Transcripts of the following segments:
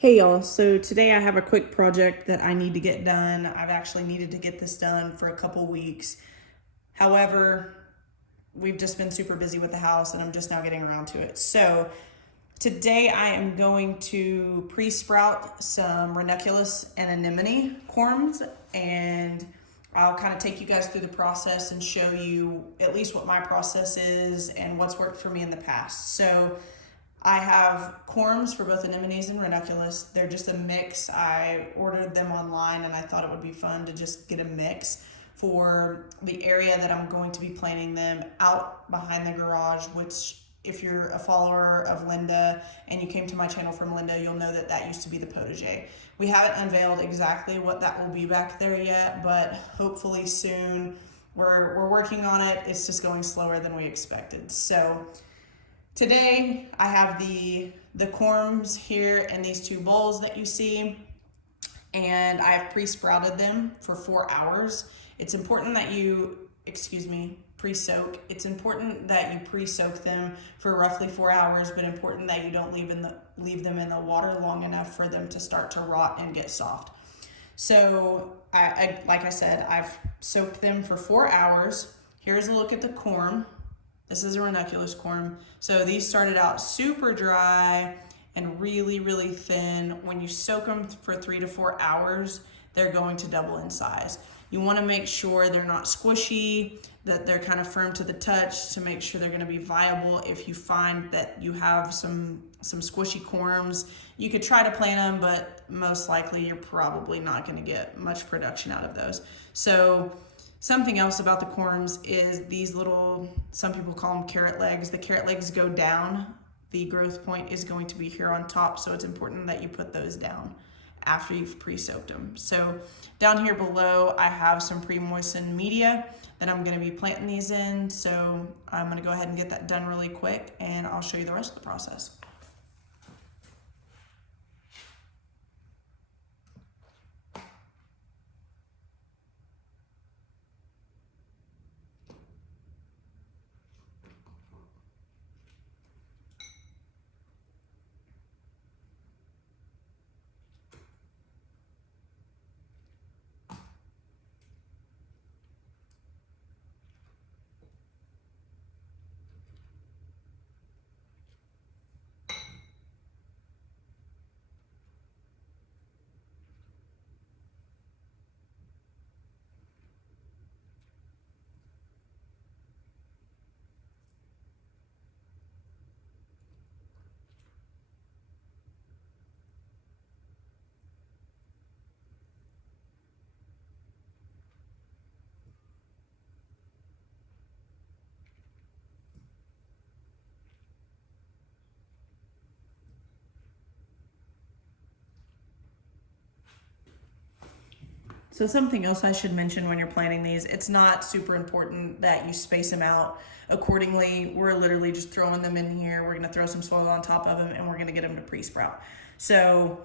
Hey y'all, so today I have a quick project that I need to get done. I've actually needed to get this done for a couple weeks. However, we've just been super busy with the house and I'm just now getting around to it. So today I am going to pre-sprout some ranunculus and anemone corms, and I'll kind of take you guys through the process and show you at least what my process is and what's worked for me in the past. So I have corms for both anemones and ranunculus. They're just a mix. I ordered them online and I thought it would be fun to just get a mix for the area that I'm going to be planting them out behind the garage, which if you're a follower of Linda and you came to my channel from Linda, you'll know that that used to be the potager. We haven't unveiled exactly what that will be back there yet, but hopefully soon. We're working on it. It's just going slower than we expected. So today I have the corms here in these two bowls that you see, and I have pre-sprouted them for 4 hours. It's important that you, pre-soak. It's important that you pre-soak them for roughly 4 hours, but important that you don't leave them in the water long enough for them to start to rot and get soft. So I like I said, I've soaked them for 4 hours. Here's a look at the corm. This is a ranunculus corm. So these started out super dry and really, really thin. When you soak them for 3 to 4 hours, they're going to double in size. You want to make sure they're not squishy, that they're kind of firm to the touch to make sure they're going to be viable. If you find that you have some squishy corms, you could try to plant them, but most likely you're probably not going to get much production out of those. So something else about the corms is these little, some people call them carrot legs. The carrot legs go down. The growth point is going to be here on top, so it's important that you put those down after you've pre-soaked them. So down here below, I have some pre-moistened media that I'm gonna be planting these in. So I'm gonna go ahead and get that done really quick and I'll show you the rest of the process. So something else I should mention when you're planting these, it's not super important that you space them out accordingly. We're literally just throwing them in here. We're gonna throw some soil on top of them and we're gonna get them to pre-sprout. So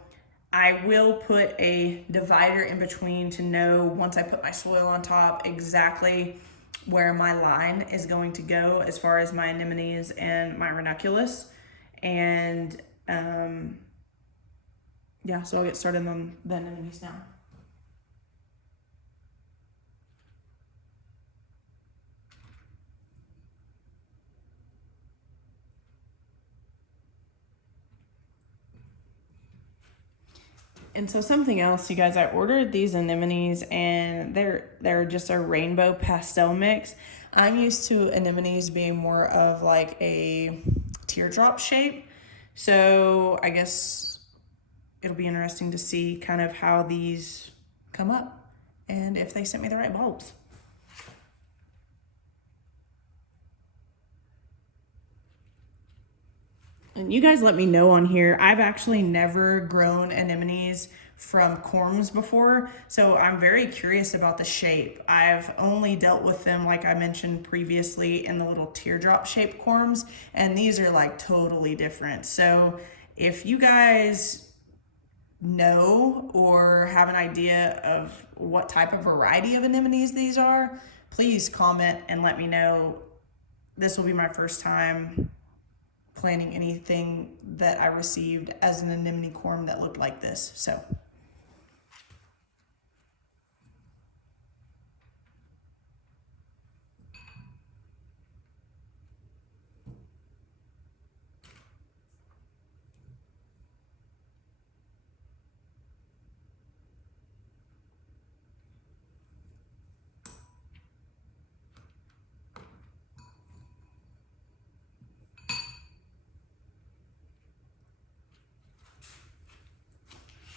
I will put a divider in between to know, once I put my soil on top, exactly where my line is going to go as far as my anemones and my ranunculus. And yeah, so I'll get started on the anemones now. And so something else, you guys, I ordered these anemones and they're just a rainbow pastel mix. I'm used to anemones being more of like a teardrop shape. So I guess it'll be interesting to see kind of how these come up and if they sent me the right bulbs. And you guys let me know on here. I've actually never grown anemones from corms before, so I'm very curious about the shape. I've only dealt with them, like I mentioned previously, in the little teardrop shaped corms, and these are like totally different. So if you guys know or have an idea of what type of variety of anemones these are, please comment and let me know. This will be my first time planting anything that I received as an anemone corm that looked like this. So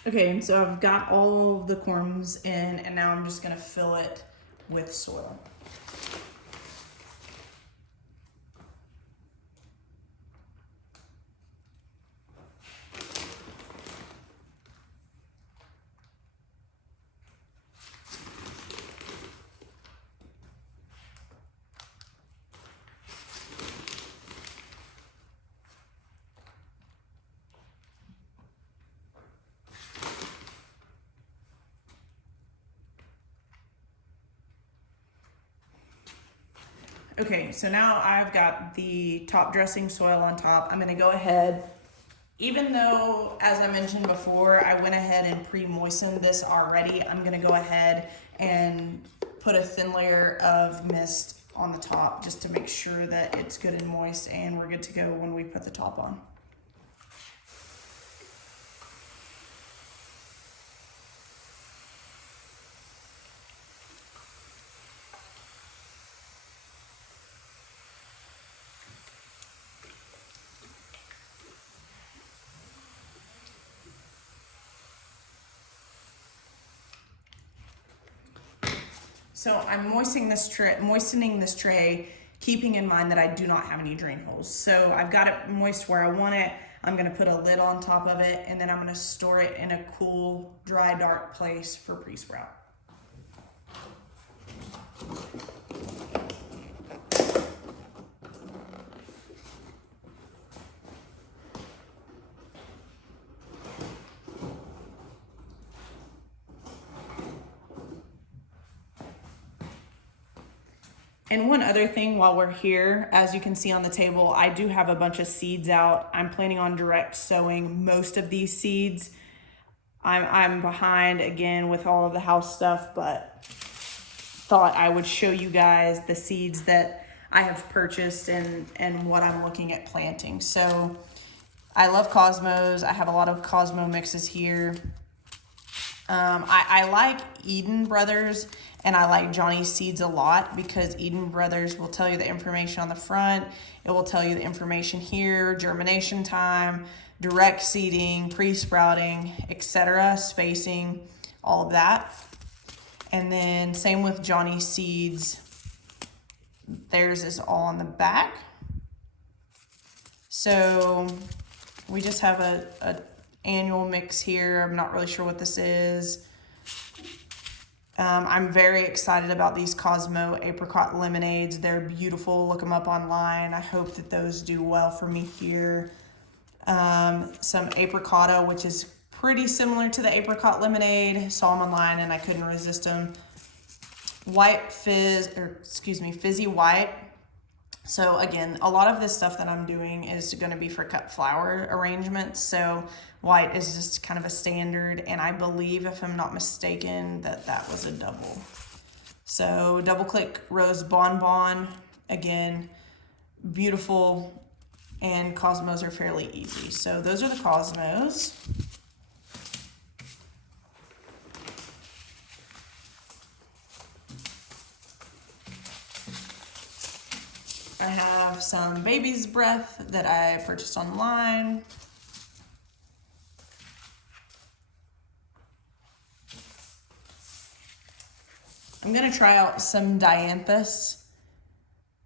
okay, and so I've got all the corms in, and now I'm just gonna fill it with soil. Okay, so now I've got the top dressing soil on top. I'm gonna go ahead, even though, as I mentioned before, I went ahead and pre-moistened this already, I'm gonna go ahead and put a thin layer of mist on the top just to make sure that it's good and moist and we're good to go when we put the top on. So I'm moistening this tray, keeping in mind that I do not have any drain holes. So I've got it moist where I want it. I'm gonna put a lid on top of it, and then I'm gonna store it in a cool, dry, dark place for pre-sprout. And one other thing while we're here, as you can see on the table, I do have a bunch of seeds out. I'm planning on direct sowing most of these seeds. I'm behind again with all of the house stuff, but thought I would show you guys the seeds that I have purchased and what I'm looking at planting. So I love Cosmos. I have a lot of Cosmo mixes here. I like Eden Brothers and I like Johnny's Seeds a lot because Eden Brothers will tell you the information on the front. It will tell you the information here, germination time, direct seeding, pre-sprouting, etc., spacing, all of that. And then same with Johnny's Seeds. Theirs is all on the back. So we just have a annual mix here. I'm not really sure what this is. I'm very excited about these Cosmo apricot lemonades. They're beautiful. Look them up online. I hope that those do well for me here. Some apricotto, which is pretty similar to the apricot lemonade. Saw them online and I couldn't resist them. Fizzy white. So again, a lot of this stuff that I'm doing is going to be for cut flower arrangements. So white is just kind of a standard, and I believe, if I'm not mistaken, that was a double. So double click rose bonbon, again, beautiful, and Cosmos are fairly easy. So those are the Cosmos. I have some baby's breath that I purchased online. I'm gonna try out some dianthus,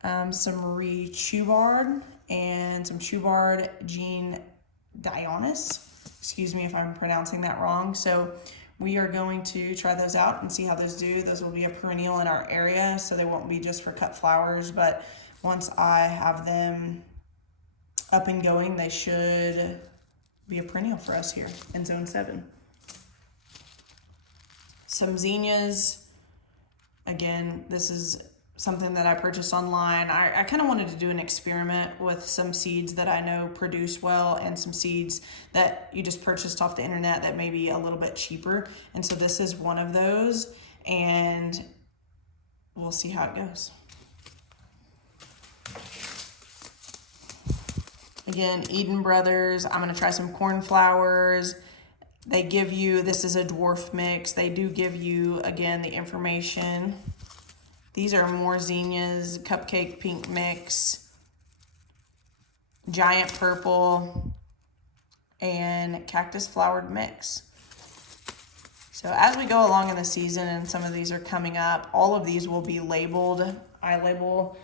some rechubard, and some chubard gene dionis. Excuse me if I'm pronouncing that wrong. So we are going to try those out and see how those do. Those will be a perennial in our area, so they won't be just for cut flowers, but once I have them up and going, they should be a perennial for us here in Zone 7. Some zinnias. Again, this is something that I purchased online. I kind of wanted to do an experiment with some seeds that I know produce well and some seeds that you just purchased off the internet that may be a little bit cheaper. And so this is one of those, and we'll see how it goes. Again, Eden Brothers. I'm going to try some cornflowers. They give you, this is a dwarf mix. They do give you, again, the information. These are more zinnias, cupcake pink mix, giant purple, and cactus flowered mix. So as we go along in the season and some of these are coming up, all of these will be labeled. I label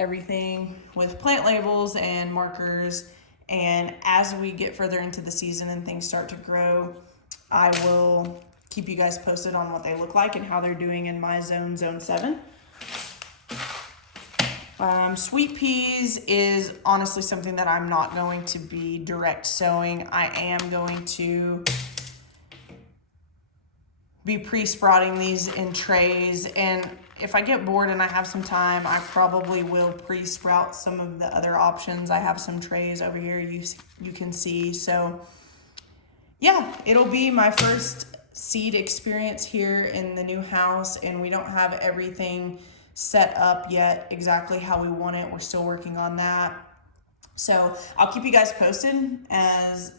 everything with plant labels and markers. And as we get further into the season and things start to grow, I will keep you guys posted on what they look like and how they're doing in my zone 7. Sweet peas is honestly something that I'm not going to be direct sowing. I am going to be pre-sprouting these in trays, and if I get bored and I have some time, I probably will pre-sprout some of the other options. I have some trays over here you can see. So yeah, it'll be my first seed experience here in the new house, and we don't have everything set up yet exactly how we want it. We're still working on that. So I'll keep you guys posted as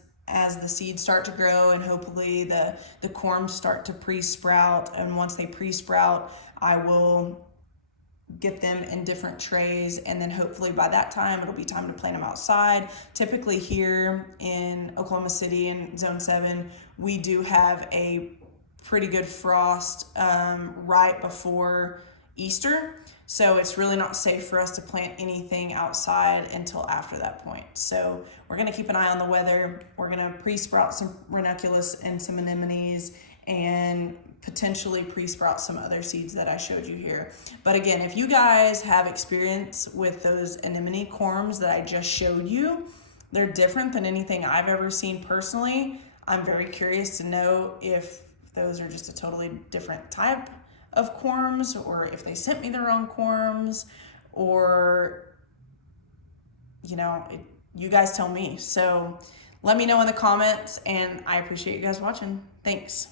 the seeds start to grow, and hopefully the corms start to pre-sprout. And once they pre-sprout, I will get them in different trays, and then hopefully by that time it'll be time to plant them outside. Typically here in Oklahoma City in zone 7, we do have a pretty good frost right before Easter, so it's really not safe for us to plant anything outside until after that point. So we're going to keep an eye on the weather. We're going to pre-sprout some ranunculus and some anemones, and potentially pre-sprout some other seeds that I showed you here. But again, if you guys have experience with those anemone corms that I just showed you, they're different than anything I've ever seen personally. I'm very curious to know if those are just a totally different type of corms, or if they sent me the wrong corms, or you guys tell me. So let me know in the comments, and I appreciate you guys watching. Thanks.